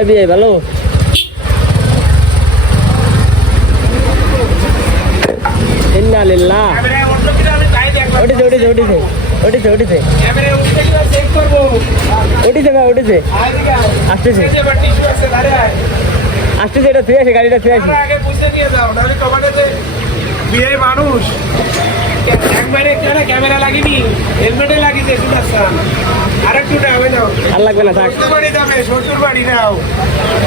এই বিয়ে ভালো? ইন্না লিল্লাহ ক্যামেরায় অন্য কিছু আমি তাই দেখলাম উঠেছে উঠেছে উঠেছে উঠেছে উঠেছে উঠেছে ভাই উঠেছে। আসতেছে। আসতেছে, এটা থুয়ে আসে, গাড়িটা থুয়ে আসে। বিয়ে মানুষ একবারে ক্যামেরা লাগিনি, হেলমেটে লাগিয়েছে ডাবে যাও আর লাগবে না থাক। শ্বশুর বাড়ি যাবে শ্বশুর বাড়ি নাও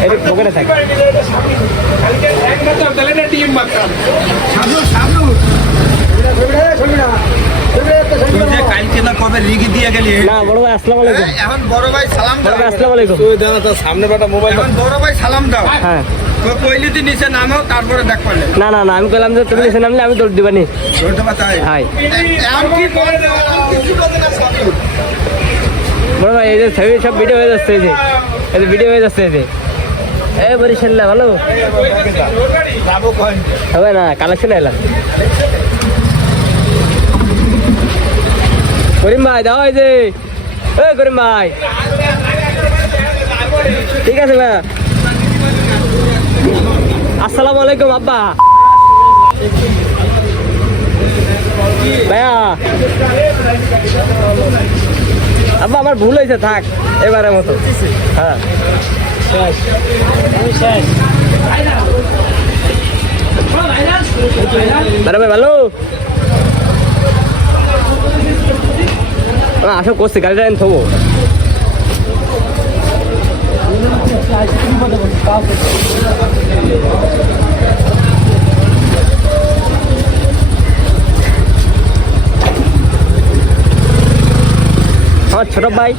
এটা পকেটে থাক। শ্বশুর বাড়ি নিলে এটা সামনে। কালকে এক না না টিম মারতাম সামনে সামনে তুই যে কালকে না কবে রিগি দিয়ে গেলি? না বড় ভাই আসসালামু আলাইকুম। এখন বড় ভাই সালাম বড় দাও। ভাই আসসালামু আলাইকুম। সামনে বেটা মোবাইল এখন বড় ভাই সালাম দাও। হ্যাঁ। কইলি তুই নিচে নামাও তারপরে দেখ পারলে না না না আমি কইলাম যে তুমি নিচে নামলে আমি দৌড় দিবানি। ধরতে পাতাই হাই। এখন কি করে? দেওয়া বড় ভাই এই যে ছবি, সব ভিডিও হয়ে যাচ্ছে, এই যে। এই যে ভিডিও হয়ে যাচ্ছে, এই যে। এ বরিশাল্লা ভালো হবে না কালেকশন এলাম। করিম ভাই, দাও এই যে। এ করিম ভাই। ঠিক আছে, ভাই। আসসালামু আলাইকুম, আব্বা। ভাইয়া। আব্বা আমার ভুল হয়েছে থাক এবারে মতো। হ্যাঁ। ভাই ভালো? আ, আসো করছি গাড়িটা থবো আমার ছোট ভাই।